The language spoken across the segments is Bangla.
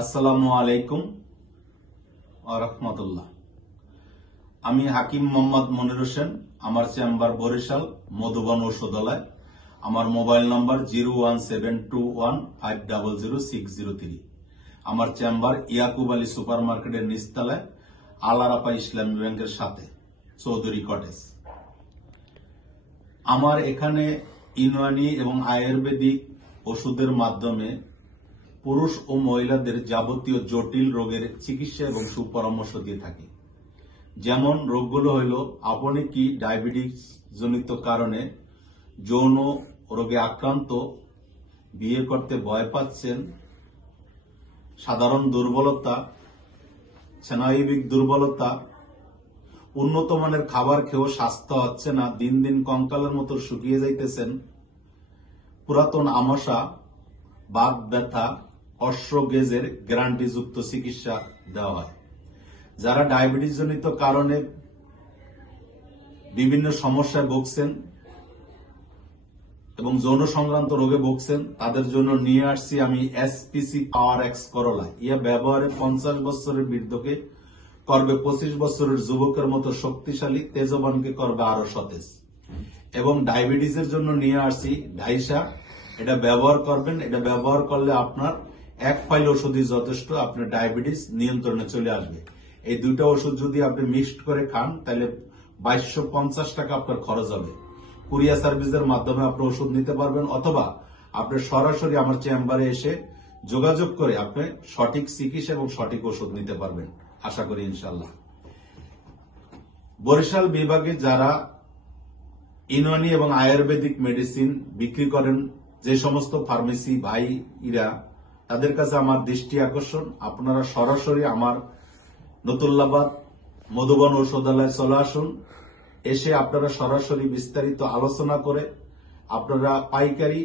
আসসালামু আলাইকুম ওয়া রাহমাতুল্লাহ। আমি হাকিম মোহাম্মদ মনির হোসেন। আমার চেম্বার বরিশাল মধুবন ঔষধালয়। আমার মোবাইল নম্বর 01721500603। আমার চেম্বার ইয়াকুব আলী সুপার মার্কেটের নিচতলায় আল আরাফা ইসলামী ব্যাংকের সাথে, চৌধুরী কটেজ। আমার এখানে ইউনানি এবং আয়ুর্বেদিক ওষুধের মাধ্যমে পুরুষ ও মহিলাদের যাবতীয় জটিল রোগের চিকিৎসা এবং সুপরামর্শ দিয়ে থাকি। যেমন রোগগুলো হইল, আপনি কি ডায়াবেটিস জনিত কারণে যৌন রোগে আক্রান্ত, বিয়ে করতে ভয় পাচ্ছেন, সাধারণ দুর্বলতা, স্নায়বিক দুর্বলতা, উন্নত মানের খাবার খেয়েও স্বাস্থ্য হচ্ছে না, দিন দিন কঙ্কালের মতো শুকিয়ে যাইতেছেন, পুরাতন আমাশা, বাত ব্যথা, অশ্ব-গেজের গ্যারান্টিযুক্ত চিকিৎসা দেওয়া হয়। যারা ডায়াবেটিস জনিত কারণে বিভিন্ন সমস্যায় ভুগছেন এবং যৌন সংক্রান্ত রোগে ভুগছেন, তাদের জন্য নিয়ে আসছি আমি এসপিসি পাওয়ার এক্স করলা। ইয়া ব্যবহারে 50 বছরের বৃদ্ধকে করবে 25 বছরের যুবকের মতো শক্তিশালী, তেজবানকে করবে আরো সতেজ। এবং ডায়াবেটিসের জন্য নিয়ে আসছি ঢাইসা। এটা ব্যবহার করবেন, এটা ব্যবহার করলে আপনার এক ফাইল ওষুধই যথেষ্ট, আপনার ডায়াবেটিস নিয়ন্ত্রণে চলে আসবে। এই দুটো ওষুধ যদি আপনি মিক্সড করে খান, তাহলে 2250 টাকা আপনার খরচ হবে। কুরিয়ার সার্ভিসের মাধ্যমে আপনি ওষুধ নিতে পারবেন, অথবা আপনি সরাসরি আমার চেম্বারে এসে যোগাযোগ করে আপনি সঠিক চিকিৎসা এবং সঠিক ওষুধ নিতে পারবেন, আশা করি ইনশাল্লাহ। বরিশাল বিভাগে যারা ইউনানি এবং আয়ুর্বেদিক মেডিসিন বিক্রি করেন, যে সমস্ত ফার্মেসি ভাইরা, তাদের কাছে আমার দৃষ্টি আকর্ষণ, আপনারা সরাসরি আমার নতুল্লাবাদ মধুবন ঔষধালয় চলে আসুন। এসে আপনারা সরাসরি বিস্তারিত আলোচনা করে আপনারা পাইকারি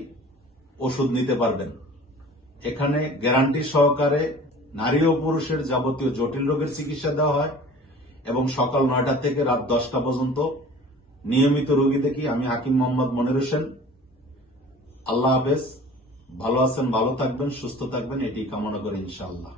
ওষুধ নিতে পারবেন। এখানে গ্যারান্টি সহকারে নারী ও পুরুষের যাবতীয় জটিল রোগের চিকিৎসা দেওয়া হয় এবং সকাল 9টা থেকে রাত 10টা পর্যন্ত নিয়মিত রোগী দেখি। আমি হাকিম মোহাম্মদ মনির হোসেন। আল্লাহ হাফেজ। ভালো আছেন, ভালো থাকবেন, সুস্থ থাকবেন, এটি কামনা করে ইনশাআল্লাহ।